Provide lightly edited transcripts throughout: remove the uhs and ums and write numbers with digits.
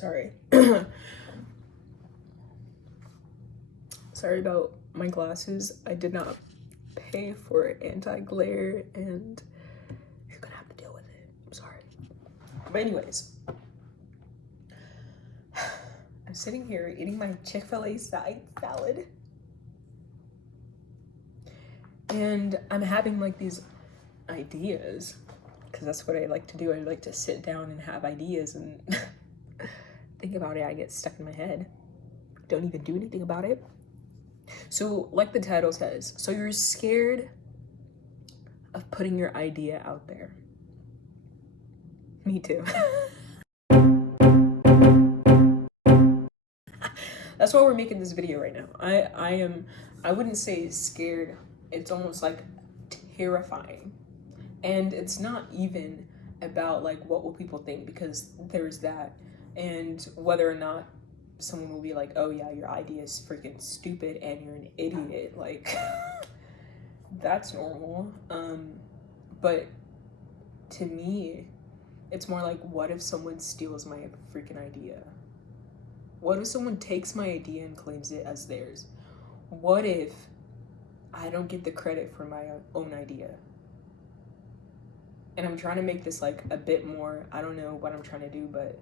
Sorry. Sorry about my glasses. I did not pay for anti-glare and you're gonna have to deal with it. I'm sorry. But anyways, I'm sitting here eating my Chick-fil-A side salad. And I'm having like these ideas, because that's what I like to do. I like to sit down and have ideas and think about it. I get stuck in my head. Don't even do anything about it. So like the title says, so you're scared of putting your idea out there. Me too. That's why we're making this video right now. I wouldn't say scared. It's almost like terrifying. And it's not even about like what will people think, because there's that, and whether or not someone will be like, oh yeah, your idea is freaking stupid and you're an idiot, like that's normal. But to me, it's more like, what if someone steals my freaking idea? What if someone takes my idea and claims it as theirs? What if I don't get the credit for my own idea? And I'm trying to make this like a bit more, I don't know what I'm trying to do, but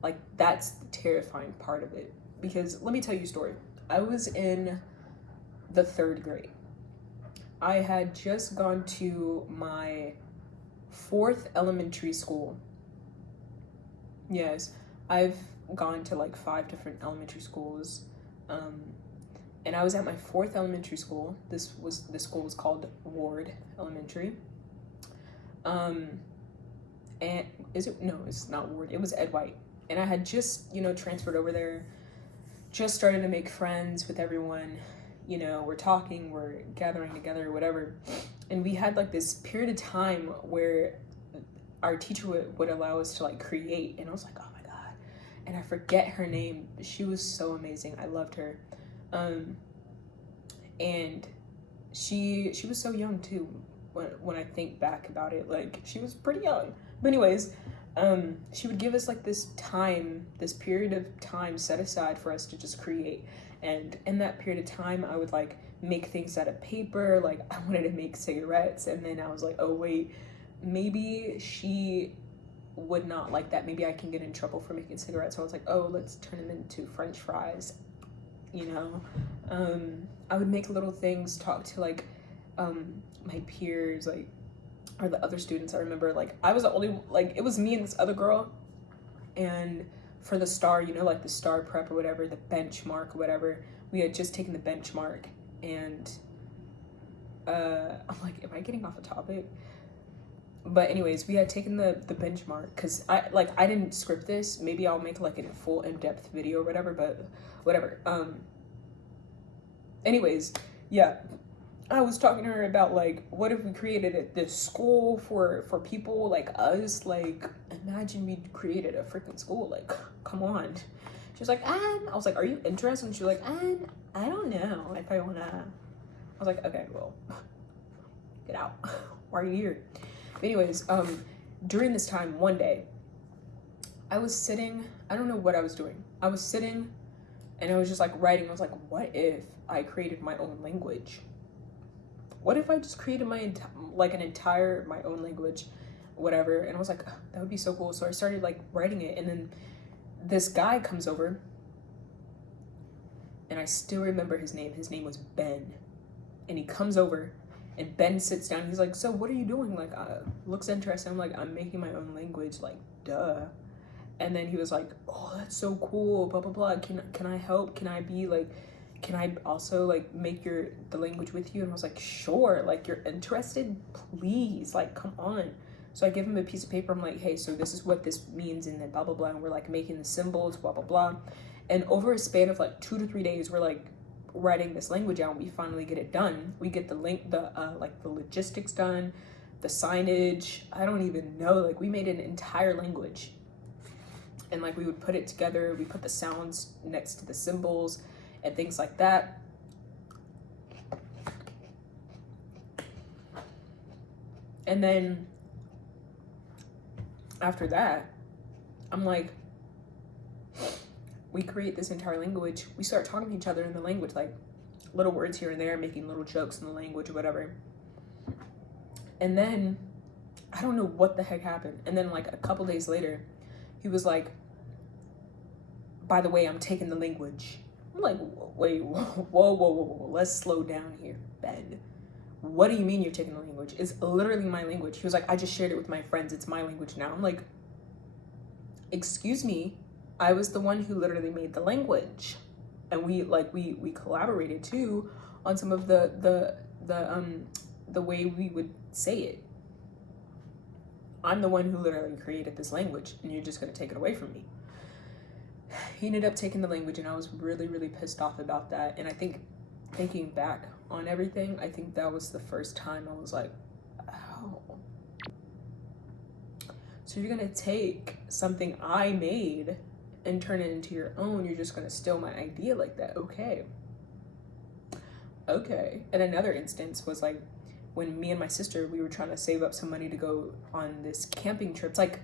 like that's the terrifying part of it. Because let me tell you a story. I was in the 3rd grade. I had just gone to my 4th elementary school. Yes, I've gone to like 5 different elementary schools. And I was at my 4th elementary school. This school was called Ward Elementary. And it's not Ward, it was Ed White. And I had just, transferred over there, just started to make friends with everyone. We're talking, we're gathering together, whatever. And we had like this period of time where our teacher would allow us to like create. And I was like, oh my God. And I forget her name. She was so amazing. I loved her. And she was so young too. When I think back about it, like she was pretty young. But anyways, she would give us like this period of time set aside for us to just create. And in that period of time, I would like make things out of paper. Like I wanted to make cigarettes, and then I was like, oh wait, maybe she would not like that. Maybe I can get in trouble for making cigarettes. So I was like, oh, let's turn them into French fries. I would make little things, talk to like my peers, like, or the other students. I remember like I was the only, like it was me and this other girl, and for the STAR, like the STAR prep or whatever, the benchmark or whatever, we had just taken the benchmark. And I'm like, am I getting off the topic? But anyways, we had taken the benchmark, because I didn't script this. Maybe I'll make like a full in-depth video or whatever, but whatever. Anyways, yeah, I was talking to her about like, what if we created this school for people like us? Like, imagine we created a freaking school. Like, come on. She was like, I was like, are you interested? And she was like, I don't know if I wanna. I was like, okay, well, get out. Why are you here? But anyways, during this time, one day, I was sitting, I don't know what I was doing. I was sitting and I was just like writing. I was like, what if I created my own language? What if I just created my own language, whatever? And I was like, oh, that would be so cool. So I started like writing it, and then this guy comes over, and I still remember his name. His name was Ben. And he comes over, and Ben sits down. He's like, so what are you doing? Like, looks interesting. I'm like, I'm making my own language, like, duh. And then he was like, oh, that's so cool, blah, blah, blah. Can I help? Can I also like make the language with you? And I was like, sure, like, you're interested? Please, like, come on. So I give him a piece of paper. I'm like, hey, so this is what this means, and then blah, blah, blah. And we're like making the symbols, blah, blah, blah. And over a span of like 2 to 3 days, we're like writing this language out, and we finally get it done. We get the logistics done, the signage, I don't even know, like we made an entire language. And like we would put it together, we put the sounds next to the symbols and things like that. And then after that, I'm like, we create this entire language. We start talking to each other in the language, like little words here and there, making little jokes in the language or whatever. And then I don't know what the heck happened. And then like a couple days later, he was like, by the way, I'm taking the language. I'm like, wait, whoa. Let's slow down here, Ben. What do you mean you're taking the language? It's literally my language. He was like, I just shared it with my friends. It's my language now. I'm like, excuse me. I was the one who literally made the language. And we collaborated too on some of the way we would say it. I'm the one who literally created this language, and you're just gonna take it away from me. He ended up taking the language, and I was really, really pissed off about that. And I think thinking back on everything, I think that was the first time I was like, oh. So you're gonna take something I made and turn it into your own. You're just gonna steal my idea like that. Okay. And another instance was like when me and my sister, we were trying to save up some money to go on this camping trip. It's like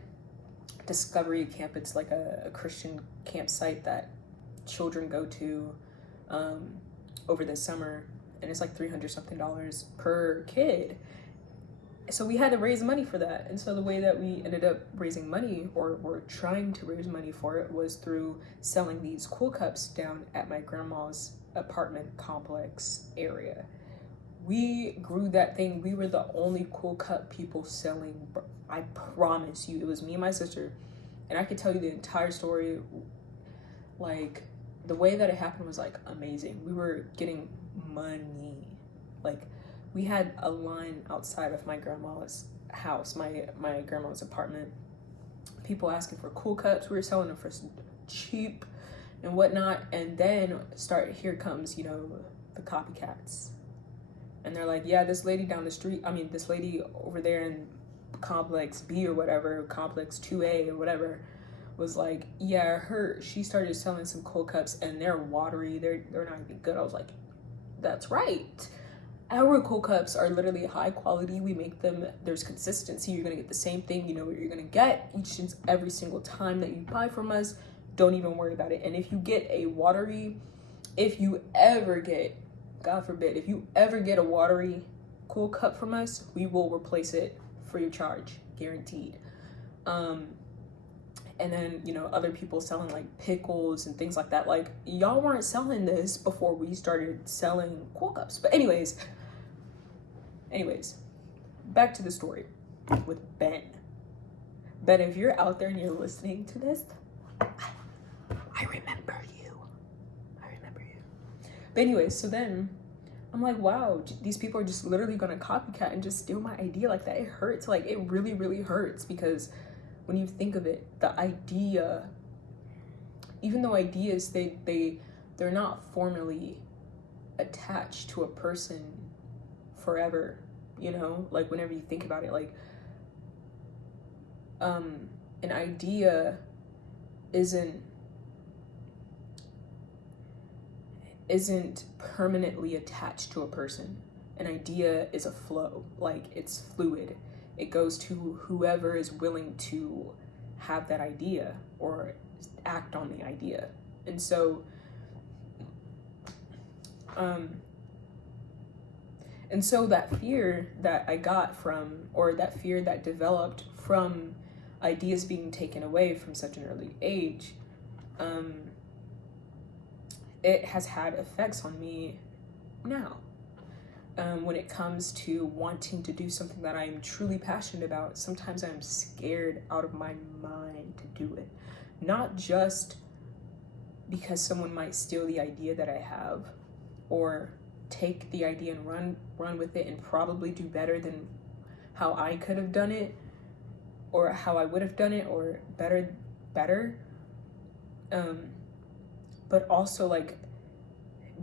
Discovery Camp. It's like a Christian campsite that children go to over the summer, and it's like $300 something per kid. So we had to raise money for that. And so the way that we ended up raising money, or were trying to raise money for it, was through selling these cool cups down at my grandma's apartment complex area. We grew that thing. We were the only cool cup people selling. I promise you, it was me and my sister. And I could tell you the entire story. Like, the way that it happened was like amazing. We were getting money. Like, we had a line outside of my grandma's house, my grandma's apartment. People asking for cool cups. We were selling them for cheap and whatnot. And then here comes, the copycats. And they're like, yeah, this lady this lady over there in complex B or whatever, complex 2A or whatever, was like, yeah, she started selling some cold cups and they're watery, they're not even good. I was like, that's right. Our cold cups are literally high quality. We make them, there's consistency. You're gonna get the same thing. You know what you're gonna get each and every single time that you buy from us. Don't even worry about it. And if you get a watery, God forbid, if you ever get a watery cool cup from us, we will replace it free of charge, guaranteed. And then, other people selling like pickles and things like that. Like, y'all weren't selling this before we started selling cool cups. But anyways, back to the story with Ben. Ben, if you're out there and you're listening to this, I remember you. But anyways, so then I'm like, wow, these people are just literally gonna copycat and just steal my idea like that. It hurts. Like, it really, really hurts, because when you think of it, the idea, even though ideas, they're not formally attached to a person forever, like whenever you think about it, like an idea isn't permanently attached to a person. An idea is a flow, like it's fluid. It goes to whoever is willing to have that idea or act on the idea. And so that fear that I got from, or that fear that developed from ideas being taken away from such an early age, it has had effects on me now. When it comes to wanting to do something that I'm truly passionate about, sometimes I'm scared out of my mind to do it. Not just because someone might steal the idea that I have, or take the idea and run with it and probably do better than how I could have done it, or how I would have done it, or better. But also like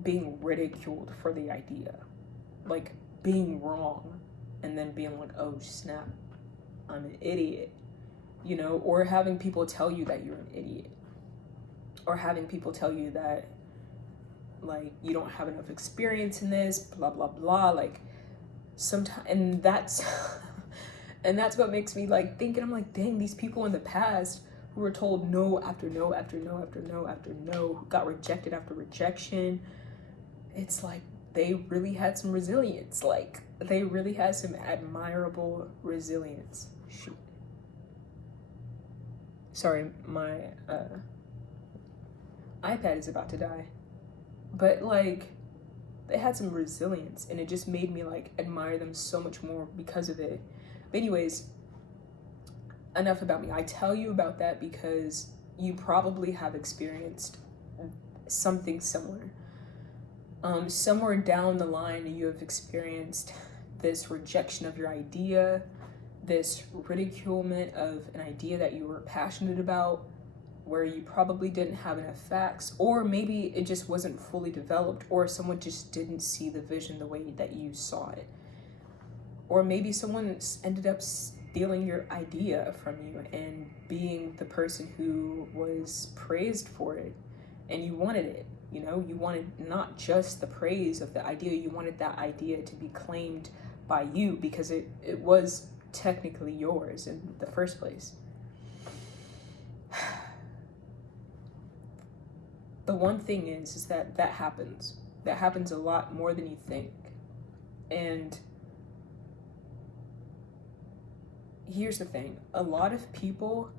being ridiculed for the idea. Like being wrong and then being like, oh snap, I'm an idiot, or having people tell you that you're an idiot, or having people tell you that like you don't have enough experience in this, blah blah blah. Like sometimes, and that's what makes me like think, and I'm like, dang, these people in the past who were told no after no after no after no after no, who got rejected after rejection. It's like they really had some resilience. Like, they really had some admirable resilience. Shoot. Sorry, my iPad is about to die. But, like, they had some resilience, and it just made me, like, admire them so much more because of it. But anyways, enough about me. I tell you about that because you probably have experienced something similar. Somewhere down the line, you have experienced this rejection of your idea, this ridiculement of an idea that you were passionate about, where you probably didn't have enough facts, or maybe it just wasn't fully developed, or someone just didn't see the vision the way that you saw it. Or maybe someone ended up stealing your idea from you and being the person who was praised for it, and you wanted it. You know, you wanted not just the praise of the idea, you wanted that idea to be claimed by you because it was technically yours in the first place. The one thing is that happens. That happens a lot more than you think. And here's the thing. A lot of people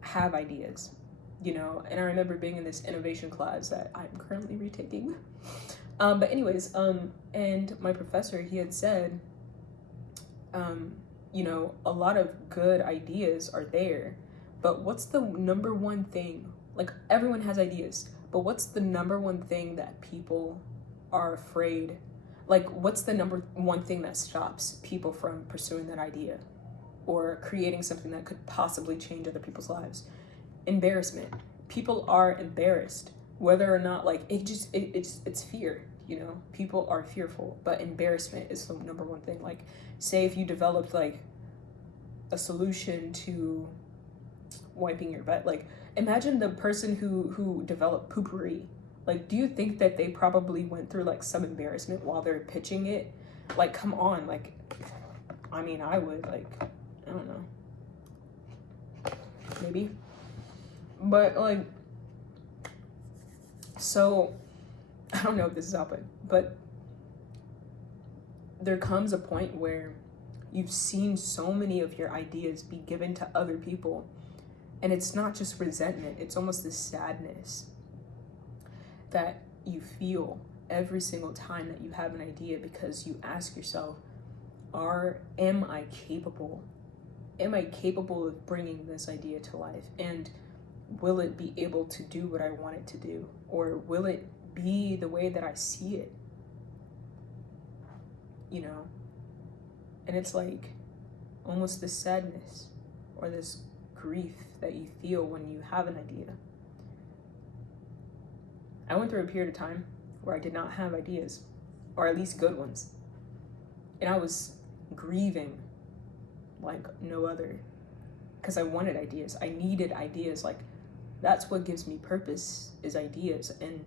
have ideas, you know, and I remember being in this innovation class that I'm currently retaking. But anyways, and my professor, he had said, you know, a lot of good ideas are there, but what's the number one thing? Like, everyone has ideas, but what's the number one thing that people are afraid? Like, what's the number one thing that stops people from pursuing that idea or creating something that could possibly change other people's lives? Embarrassment. People are embarrassed, whether or not, like, it's fear, you know? People are fearful, but embarrassment is the number one thing. Like, say if you developed, like, a solution to wiping your butt, like, imagine the person who developed Poo-Pourri. Like, do you think that they probably went through, like, some embarrassment while they're pitching it? Like, come on, like, I mean, I would, like, I don't know. Maybe. But, like, so, I don't know if this is happening, but there comes a point where you've seen so many of your ideas be given to other people, and it's not just resentment, it's almost this sadness that you feel every single time that you have an idea, because you ask yourself, am I capable? Am I capable of bringing this idea to life? And will it be able to do what I want it to do? Or will it be the way that I see it? You know? And it's like almost this sadness or this grief that you feel when you have an idea. I went through a period of time where I did not have ideas, or at least good ones. And I was grieving like no other, because I wanted ideas. I needed ideas. Like, that's what gives me purpose, is ideas. And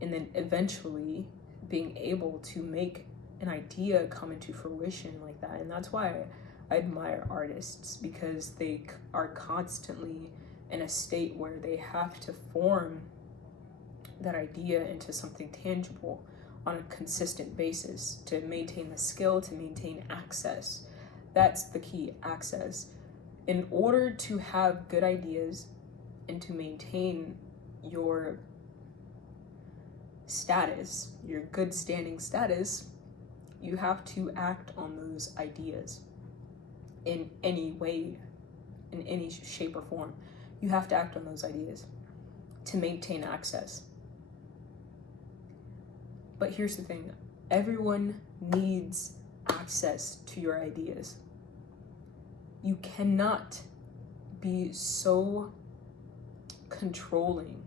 then eventually being able to make an idea come into fruition like that. And that's why I admire artists, because they are constantly in a state where they have to form that idea into something tangible on a consistent basis to maintain the skill, to maintain access. That's the key, access. In order to have good ideas and to maintain your status, your good standing status, you have to act on those ideas in any way, in any shape or form. You have to act on those ideas to maintain access. But here's the thing, everyone needs access to your ideas. You cannot be so controlling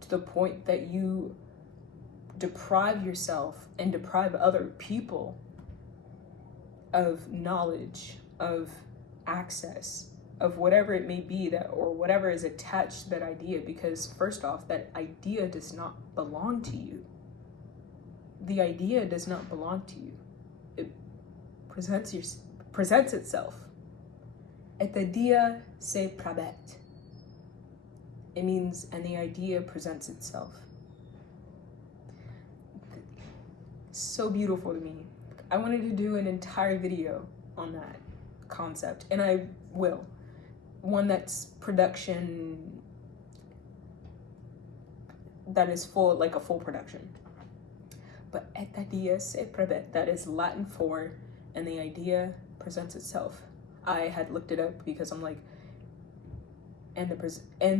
to the point that you deprive yourself and deprive other people of knowledge, of access, of whatever it may be, that, or whatever is attached to that idea, because first off, that idea does not belong to you. The idea does not belong to you. It presents itself. Et idea se pravet. It means, and the idea presents itself. So beautiful to me. I wanted to do an entire video on that concept, and I will. One that's production, that is full, like a full production. But et idea se pravet, that is Latin for, and the idea presents itself. I had looked it up because I'm like, and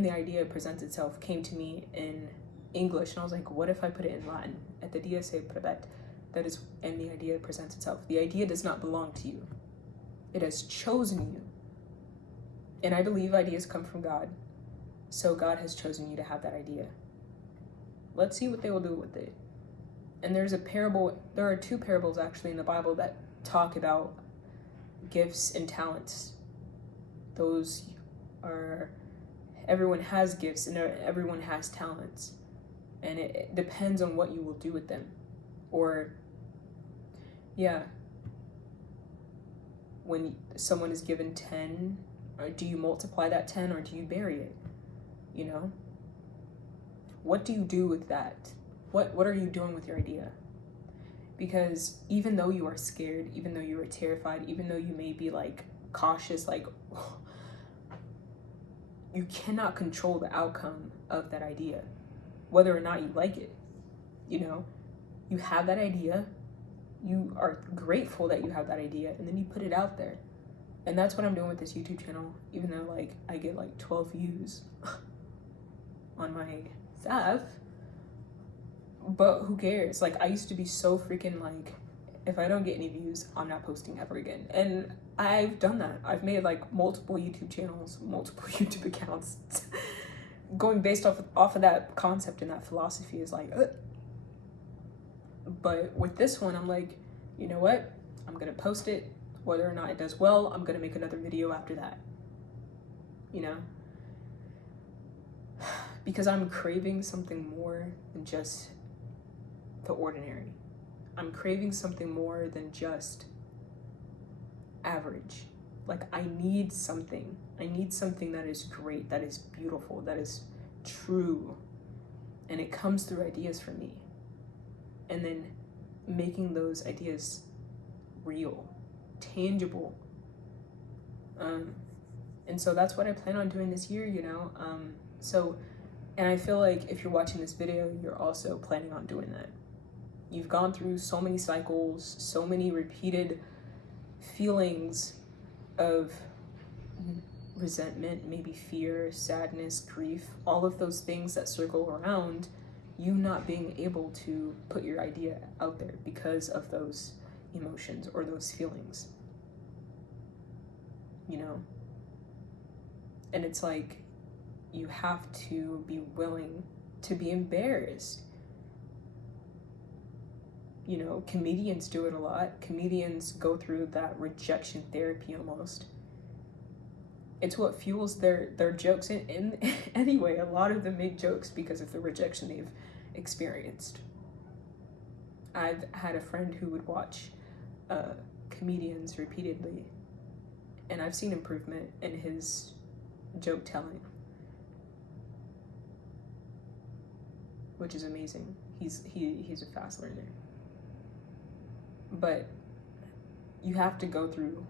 the idea presents itself came to me in English, and I was like, what if I put it in Latin? Et idea se pravet, that is, and the idea presents itself. The idea does not belong to you. It has chosen you. And I believe ideas come from God. So God has chosen you to have that idea. Let's see what they will do with it. And there are 2 parables actually in the Bible that talk about gifts and talents. Those are, everyone has gifts and everyone has talents. And it depends on what you will do with them. Or, yeah, when someone is given 10, or do you multiply that 10 or do you bury it? You know? What do you do with that? What are you doing with your idea? Because even though you are scared, even though you are terrified, even though you may be like cautious, like you cannot control the outcome of that idea, whether or not you like it. You know, you have that idea, you are grateful that you have that idea, and then you put it out there. And that's what I'm doing with this YouTube channel, even though like I get like 12 views on my stuff. But who cares? Like, I used to be so freaking like, if I don't get any views, I'm not posting ever again. And I've done that. I've made like multiple YouTube channels, multiple YouTube accounts. Going based off of that concept and that philosophy is like, ugh. But with this one, I'm like, you know what? I'm going to post it. Whether or not it does well, I'm going to make another video after that. You know? Because I'm craving something more than just the ordinary. I'm craving something more than just average. Like, I need something. I need something that is great, that is beautiful, that is true. And it comes through ideas for me. And then making those ideas real, tangible. And so that's what I plan on doing this year, you know? And I feel like if you're watching this video, you're also planning on doing that. You've gone through so many cycles, so many repeated feelings of resentment, maybe fear, sadness, grief, all of those things that circle around you not being able to put your idea out there because of those emotions or those feelings, you know? And it's like, you have to be willing to be embarrassed. You know, comedians do it a lot. Comedians go through that rejection therapy almost. It's what fuels their jokes. And anyway, a lot of them make jokes because of the rejection they've experienced. I've had a friend who would watch comedians repeatedly, and I've seen improvement in his joke telling, which is amazing. He's a fast learner. But you have to go through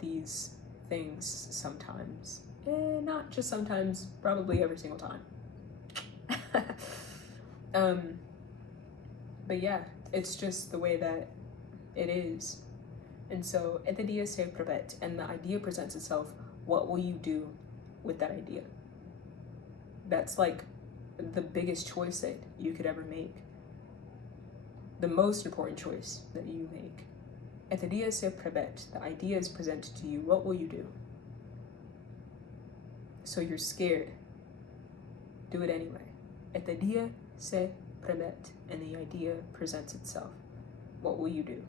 these things sometimes. Not just sometimes, probably every single time. But yeah, it's just the way that it is. And so, et idea se pravet, and the idea presents itself. What will you do with that idea? That's like the biggest choice that you could ever make. The most important choice that you make. Et idea se pravet, the idea is presented to you. What will you do? So you're scared. Do it anyway. Et idea se pravet, and the idea presents itself. What will you do?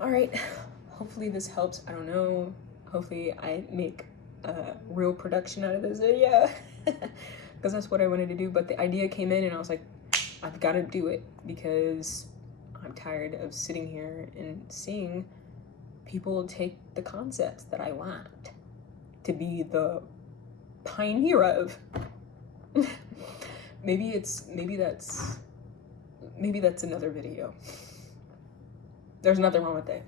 All right. Hopefully this helps. I don't know. Hopefully I make a real production out of this video because that's what I wanted to do. But the idea came in and I was like, I've got to do it because I'm tired of sitting here and seeing people take the concepts that I want to be the pioneer of. maybe that's another video. There's nothing wrong with that.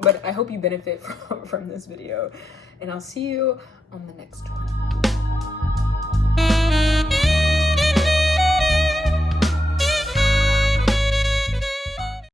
But I hope you benefit from this video, and I'll see you on the next one.